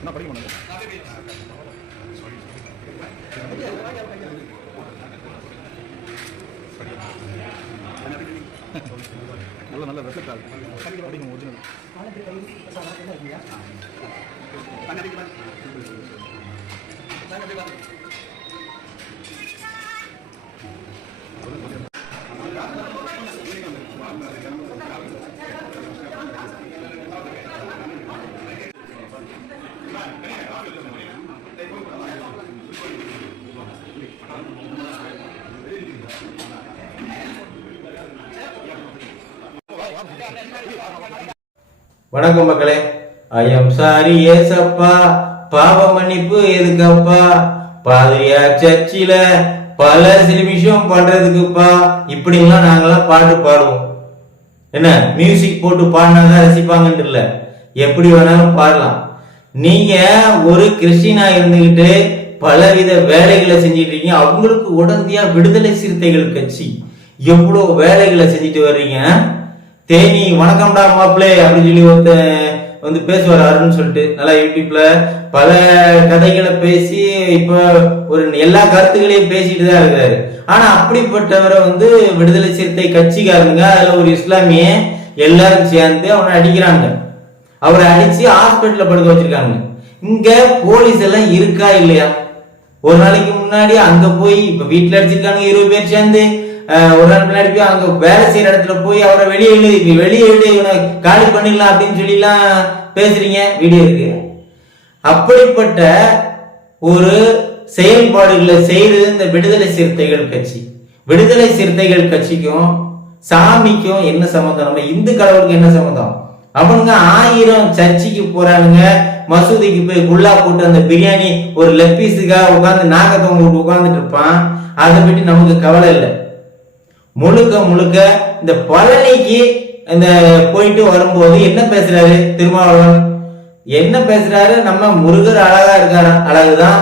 என்ன படிக்க மாட்டேன் நல்ல நல்ல ரெசல்ட் ஆகுது படிக்கணும் ஒரிஜினல் வணக்கம் மக்களே. ஐ எம் சாரி ஏசப்பா, பாவ மன்னிப்பு எதுக்கப்பா, பாதிரியா சர்ச்சில பல சிலிமிஷம் பண்றதுக்குப்பா, இப்படிலாம் நாங்கெல்லாம் பாட்டு பாடுவோம். என்ன மியூசிக் போட்டு பாடினாதான் ரசிப்பாங்கன்னு இல்ல, எப்படி வேணாலும் பாடலாம். நீங்க ஒரு கிறிஸ்டினா இருந்துகிட்டு பலவித வேலைகளை செஞ்சிட்டு இருக்கீங்க. அவங்களுக்கு உடனடியா விடுதலை சிறுத்தைகள் கட்சி எவ்வளவு வேலைகளை செஞ்சுட்டு வர்றீங்க. தேனி வணக்கம்டா மாப்பிள்ளை அப்படின்னு சொல்லி ஒருத்தன் வந்து பேசுவார் அருன்னு சொல்லிட்டு, நல்லா யூடியூப்ல பல கதைகளை பேசி இப்ப ஒரு எல்லா கருத்துக்களையும் பேசிட்டு தான் இருக்காரு. ஆனா அப்படிப்பட்டவரை வந்து விடுதலை சிறுத்தை கட்சிக்காரங்க அதுல ஒரு இஸ்லாமிய எல்லாரும் சேர்ந்து அவனை அடிக்கிறாங்க. அவரை அடிச்சு ஹாஸ்பிட்டல்ல படுக்க வச்சிருக்காங்க. இங்க போலீஸ் எல்லாம் இருக்கா இல்லையா? ஒரு நாளைக்கு முன்னாடி அங்க போய் இப்ப வீட்டுல அடிச்சிருக்காங்க 20 பேர் சேர்ந்து. ஒரு நாள் முன்னாடி போய் அங்க வேலை செய்யற இடத்துல போய் அவரை வெளியே இவனை காலி பண்ணிடலாம் அப்படின்னு சொல்லி எல்லாம் பேசுறீங்க, வீடியோ இருக்கு. அப்படிப்பட்ட ஒரு செயல்பாடுகளை செய்யறது இந்த விடுதலை சிறுத்தைகள் கட்சி. விடுதலை சிறுத்தைகள் கட்சிக்கும் சாமிக்கும் என்ன சம்பந்தம்? நம்ம இந்து கடவுளுக்கு என்ன சம்பந்தம்? அவனுங்க 1000 சர்ச்சைக்கு போறானுங்க, மசூதிக்கு போய் குல்லா போட்டு அந்த பிரியாணி ஒரு லெக் பீஸுக்காக உட்காந்து நாகத்தவங்க உட்கார்ந்துட்டு இருப்பான். அதை பற்றி நமக்கு கவலை இல்லை. முழுக்க முழுக்க இந்த பழனிக்கு இந்த போயிட்டு வரும்போது என்ன பேசுறாரு திருமாவளவன்? என்ன பேசுறாரு? நம்ம முருகர் அழகா இருக்காராம், அழகுதான்.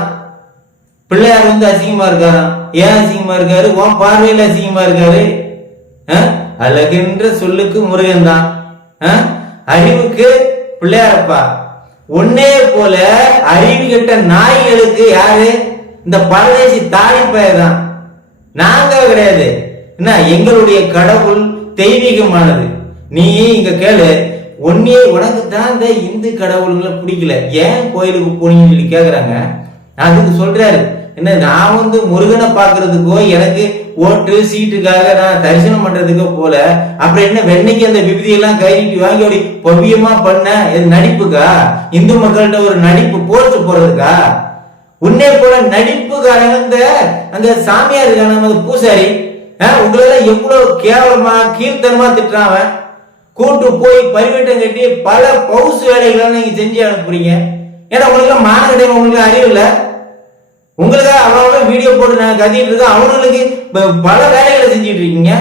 பிள்ளையார் வந்து அசிங்கமா இருக்காராம். ஏன் அசிங்கமா இருக்காரு? உன் பார்வையில அசிங்கமா இருக்காரு. அழகுன்ற சொல்லுக்கு முருகன் தான், அறிவுக்கு பிள்ளையாரப்பா. ஒன்னே போல அறிவு கெட்ட நாய்களுக்கு யாரு? இந்த பரதேசி தாடி பெயர்தான். நாங்க கிடையாது. என்ன, எங்களுடைய கடவுள் தெய்வீகமானது. நீ இங்க கேளு, ஒன்னே உனக்கு தான் இந்த இந்து கடவுள்களை பிடிக்கல, ஏன் கோயிலுக்கு போனீங்கன்னு சொல்லி கேக்குறாங்க. அதுக்கு சொல்றாரு, என்ன நான் வந்து முருகனை பாக்குறதுக்கோ எனக்கு ஓட்டு சீட்டுக்காக நான் தரிசனம் பண்றதுக்கோ போல, அப்புறம் என்ன வெண்ணைக்கு அந்த விபதி எல்லாம் கைட்டு வாங்கி அப்படி பவ்யமா பண்ண இது நடிப்புக்கா? இந்து மக்கள்கிட்ட ஒரு நடிப்பு போட்டு போறதுக்கா? உன்னே போல நடிப்புக்காரங்க அந்த சாமியார் இருக்கான பூசாரி உங்களெல்லாம் எவ்வளவு கேவலமா கீர்த்தனமா திட்டுறான். கூட்டு போய் பரிவட்டம் கட்டி பல பவுசு வேலைகளை நீங்க செஞ்சு அனுப்புறீங்க. ஏன்னா உங்களுக்கு மானகடையும், உங்களுக்கு அறிவு இல்ல. உங்களுக்காக அவனோட வீடியோ போட்டு நாங்க கத்திட்டு இருக்கோம், அவங்களுக்கு பல வேலைகளை செஞ்சுட்டு இருக்கீங்க.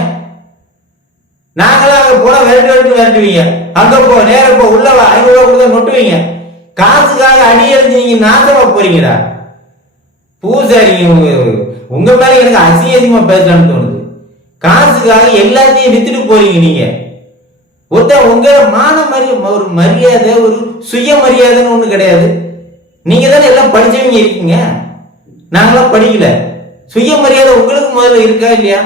நாங்களாம் அங்க போனா விரட்டுவீங்க, அங்க போ நேர போ உள்ளவா 500 ரூபா கொடுத்தா நொட்டுவீங்க. காசுக்காக அடி எழுந்து நீங்க நாசமா போறீங்கடா பூசாரிங்க. உங்க மேல எனக்கு அசிங்கமா பேசலாம்னு தோணுது. காசுக்காக எல்லாத்தையும் வித்துட்டு போறீங்க நீங்க. ஒருத்தன் உங்க மான ஒரு மரியாதை, ஒரு சுய மரியாதைன்னு ஒண்ணு கிடையாது. நீங்க தானே எல்லாம் படிச்சவங்க இருக்கீங்க, நாங்களாம் படிக்கல. சுய மரியாதை உங்களுக்கு முதல்ல இருக்கா இல்லையா?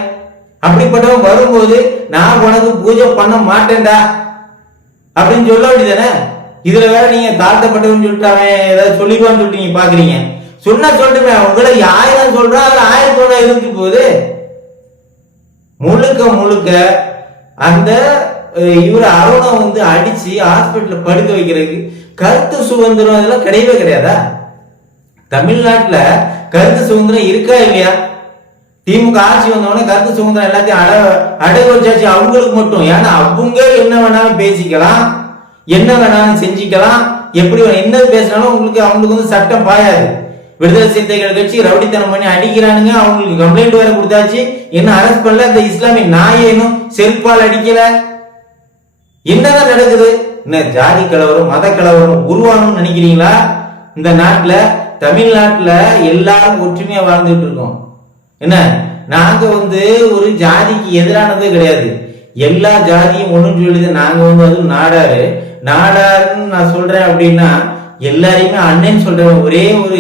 அப்படிப்பட்டவன் வரும்போது நான் உனக்கு பூஜை பண்ண மாட்டேன்டா அப்படின்னு சொல்ல வேண்டியதானே? இதுல வேற நீங்க தாழ்த்தப்பட்டவன்னு சொல்லிட்டு அவன் ஏதாவது சொல்லிடுவான்னு சொல்லிட்டு நீங்க பாக்குறீங்க. சொன்னா சொல்லிட்டுமே, உங்களை 1000 சொல்றா, அதுல 1001 இருக்கு போகுது. முழுக்க முழுக்க அந்த இவரை அருணை வந்து அடிச்சு ஹாஸ்பிட்டல்ல படுக்க வைக்கிறதுக்கு கருத்து சுதந்திரம் இதெல்லாம் கிடையவே கிடையாதா? தமிழ்நாட்டுல கருத்து சுதந்திரம் இருக்கா இல்லையா? திமுக ஆட்சி வந்தவொடனே கருத்து சுதந்திரம் எல்லாத்தையும் அடகு வச்சாச்சு அவங்களுக்கு மட்டும். ஏன்னா அவங்க என்ன வேணாலும் பேசிக்கலாம், என்ன வேணாலும் செஞ்சுக்கலாம், எப்படி என்ன பேசினாலும் அவங்களுக்கு வந்து சட்டம் பாயாது. விடுதலை சிறுத்தைகள் கட்சி ரவுடித்தனம் பண்ணி அடிக்கிறானுங்க, அவங்களுக்கு கம்ப்ளைண்ட் வேற கொடுத்தாச்சு, என்ன அரெஸ்ட் பண்ணல, இந்த இஸ்லாமிய நாயனும் செருப்பால் அடிக்கல. என்னதான் நடக்குது? என்ன ஜாதி கலவரம் மத கலவரம் உருவானும் நினைக்கிறீங்களா? இந்த நாட்டுல தமிழ்நாட்டுல எல்லாரும் ஒற்றுமையா வாழ்ந்துட்டு இருக்கோம். என்ன நாங்க வந்து ஒரு ஜாதிக்கு எதிரானதே கிடையாது, எல்லா ஜாதியும் ஒண்ணுன்னு சொல்லுது. நாங்க வந்து அதுவும் நாடாருன்னு நான் சொல்றேன் அப்படின்னா எல்லாரையுமே அண்ணன் சொல்றேன். ஒரே ஒரு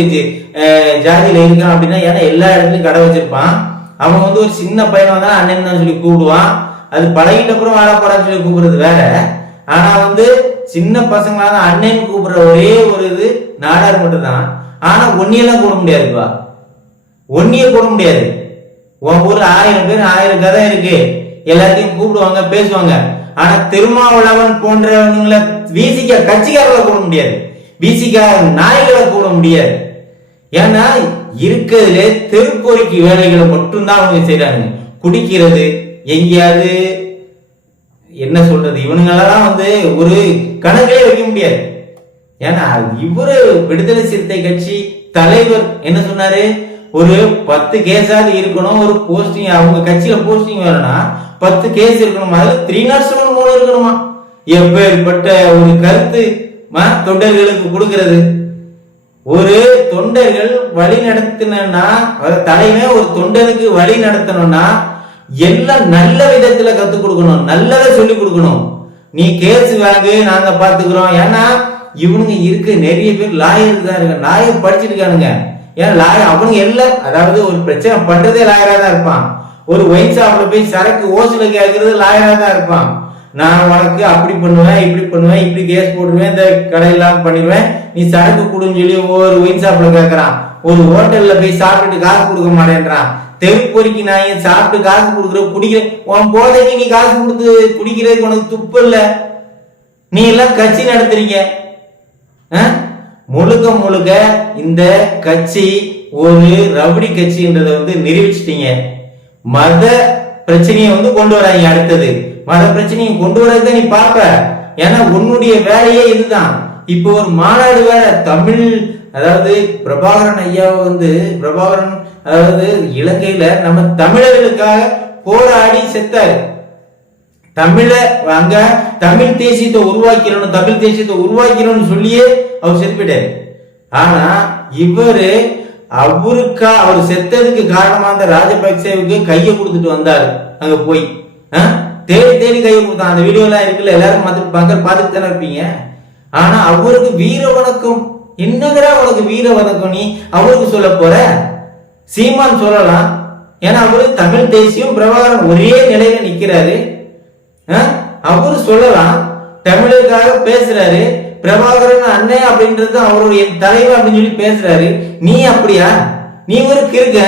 ஜாதியில இருக்கான் அப்படின்னா, ஏன்னா எல்லா இடத்துலயும் கடை வச்சிருப்பான். அவன் வந்து ஒரு சின்ன பையனை தான் அண்ணன் தான் சொல்லி கூப்பிடுவான். அது பழகிட்ட அப்புறம் வாழப்பாடான்னு சொல்லி கூப்பிடுறது வேற. ஆனா வந்து சின்ன பசங்களால அண்ணன் கூப்பிடுற ஒரே ஒரு இது நாடார் மட்டும் தான். ஆனா ஒன்னியெல்லாம் கூட முடியாதுப்பா, ஒன்னிய கூட முடியாது. உன் ஊர்ல 1000 பேர் 1000 கதை இருக்கு, எல்லாத்தையும் கூப்பிடுவாங்க பேசுவாங்க. ஆனா திருமாவளவன் போன்றவங்களை விசிக கட்சிக்காரர்களை கூட முடியாது, விசிக நாய்களை கூட முடியாது. ஏன்னா இருக்கிறதுல தெருக்கோரிக்கை வேலைகளை மட்டும்தான் அவங்க செய்யறாங்க. குடிக்கிறது, எங்கேயாவது என்ன சொல்றது, இவனுங்களெல்லாம் வந்து ஒரு கணக்கிலே வைக்க முடியாது. ஏன்னா இவரு விடுதலை சிறுத்தை கட்சி தலைவர் என்ன சொன்னாரு, ஒரு 10 கேஸாவது இருக்கணும், ஒரு போஸ்டிங் அவங்க கட்சியில போஸ்டிங் வேணும்னா 10 கேஸ் இருக்கணும், அதுல 303 இருக்கணுமா. எப்பேற்பட்ட ஒரு கருத்து தொண்டர்களுக்கு கொடுக்கிறது. ஒரு தொண்டர்கள் வழி நடத்தினா, தலைவன் ஒரு தொண்டருக்கு வழி நடத்தணும்னா எல்லாம் நல்ல விதத்துல கத்து கொடுக்கணும், நல்லதை சொல்லி கொடுக்கணும். நீ கேஸ் வாங்கு, நாங்க பாத்துக்கிறோம். ஏன்னா இவனுங்க இருக்கு நிறைய பேர் லாயருக்கு தான் இருக்க, லாயர் படிச்சுட்டு இருக்கானுங்க. ஏன்னா லாயர் அவனுங்க எல்லாம், அதாவது ஒரு பிரச்சனை பண்றதே லாயரா தான் இருப்பான். ஒரு ஒயின் ஷாப்ல போய் சரக்கு ஓசில கேட்கறது லாயரா தான் இருப்பான். நான் உனக்கு அப்படி பண்ணுவேன், இப்படி பண்ணுவேன், இப்படி கேஸ் போடுவேன், இந்த கடையெல்லாம் பண்ணிடுவேன், நீ சரக்கு கொடுன்னு சொல்லி ஒரு ஒயின் ஷாப்ல கேட்கறான். ஒரு ஹோட்டல்ல போய் சாப்பிட்டுட்டு காசு கொடுக்க மாட்டேன்றான். தெருப்பொறிக்கு நான் சாப்பிட்டு காசு கொடுக்குற குடிக்கிற உன் போதைக்கு நீ காசு கொடுத்து குடிக்கிறதுக்கு உனக்கு துப்பு இல்ல. நீ எல்லாம் கட்சி நடத்துறீங்க. முழுக்க முழுக்க இந்த கட்சி ஒரு ரவுடி கட்சின்றத வந்து நிரூபிச்சிட்டீங்க. மத பிரச்சனையை வந்து கொண்டு வராங்க. அடுத்தது மத பிரச்சனையை கொண்டு வரதான் நீ பாப்ப. ஏன்னா உன்னுடைய வேலையே இதுதான். இப்போ ஒரு மாநாடு வேற தமிழ், அதாவது பிரபாகரன் ஐயாவை வந்து பிரபாகரன் அதாவது இலங்கையில நம்ம தமிழர்களுக்காக போராடி செத்தாரு. அங்க தமிழ் தேசியத்தை உருவாக்கிறோம், தமிழ் தேசியத்தை உருவாக்கிறோம்னு சொல்லியே அவர் செத்துட்டாரு. ஆனா அவர் செத்ததுக்கு காரணமா அந்த ராஜபக்சேவுக்கு கையை கொடுத்துட்டு வந்தாரு. அங்க போய் தேடி தேடி கையை கொடுத்தான். அந்த வீடியோ எல்லாம் இருக்குல்ல, எல்லாரும் மக்கள் பார்த்துட்டு தானே இருப்பீங்க. ஆனா அவருக்கு வீர வணக்கம். என்னங்கடா உனக்கு வீர வணக்கம் நீ அவருக்கு சொல்ல போற? சீமான் சொல்லலாம், ஏன்னா அவரு தமிழ் தேசியம் பிரபாகரன் ஒரே நிலையில நிக்கிறாரு. அவரு சொல்லலாம், தமிழுக்காக பேசுறாரு, பிரபாகரன் அண்ணன் அப்படின்றது அவருடைய தலைவர் அப்படின்னு சொல்லி பேசுறாரு. நீ அப்படியா? நீ ஒரு கிறுக்க.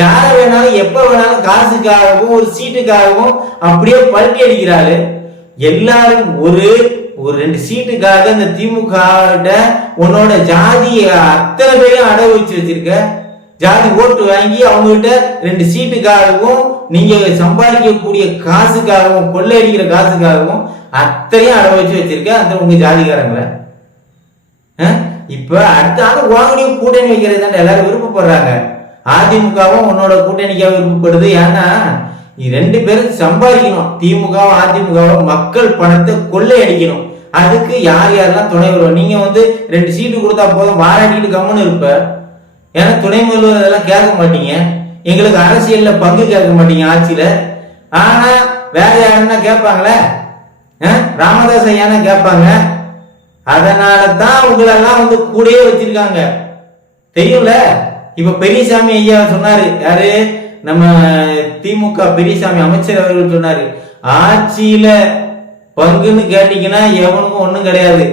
யார வேணாலும் எப்ப வேணாலும் காசுக்காகவும் ஒரு சீட்டுக்காகவும் அப்படியே பல்ட்டி அடிக்கிறாரு. எல்லாரும் ஒரு 2 சீட்டுக்காக இந்த திமுக உன்னோட ஜாதிய அத்தனை பேரையும் அடகு வச்சிருக்க. ஜாதி ஓட்டு வாங்கி அவங்க கிட்ட 2 சீட்டுக்காகவும் நீங்க சம்பாதிக்கக்கூடிய காசுக்காகவும் கொள்ளையடிக்கிற காசுக்காகவும் அத்தனையும் அடகு வச்சிருக்க அந்த உங்க ஜாதிகாரங்களை. இப்ப அடுத்த ஆண்டு வாங்கடியும் கூட்டணி வைக்கிறது தான் எல்லாரும் விருப்பப்படுறாங்க. அதிமுகவும் உன்னோட கூட்டணிக்காக விருப்பப்படுது. ஏன்னா 2 பேரும் சம்பாதிக்கணும். திமுகவும் அதிமுகவும் மக்கள் பணத்தை கொள்ளையடிக்கணும். அதுக்கு யார் யாரெல்லாம் துணை வருவோம். நீங்க வந்து 2 சீட்டு கொடுத்தா போதும் வாராட்டிட்டு கம்முன்னு இருப்ப. ஏன்னா துணை முதல்வர் அதெல்லாம் கேட்க மாட்டீங்க. எங்களுக்கு அரசியல்ல பங்கு கேட்க மாட்டீங்க ஆட்சியில. ஆனா வேற யாருன்னா கேட்பாங்களே, ராமதாஸ் ஐயானா கேட்பாங்க. அதனாலதான் உங்களெல்லாம் வந்து கூடயே வச்சிருக்காங்க. தெரியும்ல. இப்ப பெரியசாமி ஐயா சொன்னாரு, யாரு நம்ம திமுக பெரியசாமி அமைச்சர் அவர்கள் சொன்னாரு, ஆட்சியில பங்குன்னு கேட்டீங்கன்னா எவனுக்கும் ஒண்ணும் கிடையாது.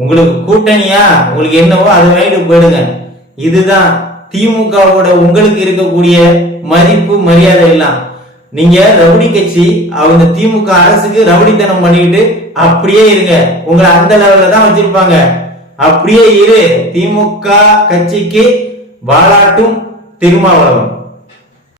உங்களுக்கு கூட்டணியா உங்களுக்கு என்னவோ அதை வாங்கிட்டு போயிடுங்க. இதுதான் திமுகவோட உங்களுக்கு இருக்கக்கூடிய மதிப்பு மரியாதை எல்லாம். நீங்க ரவுடி கட்சி அவங்க திமுக அரசுக்கு ரவுடித்தனம் பண்ணிக்கிட்டு அப்படியே இருங்க. உங்களை அந்த லெவல்ல தான் வச்சிருப்பாங்க. அப்படியே இரு. திமுக கட்சிக்கு வாலாட்டும் திருமாவளவன்.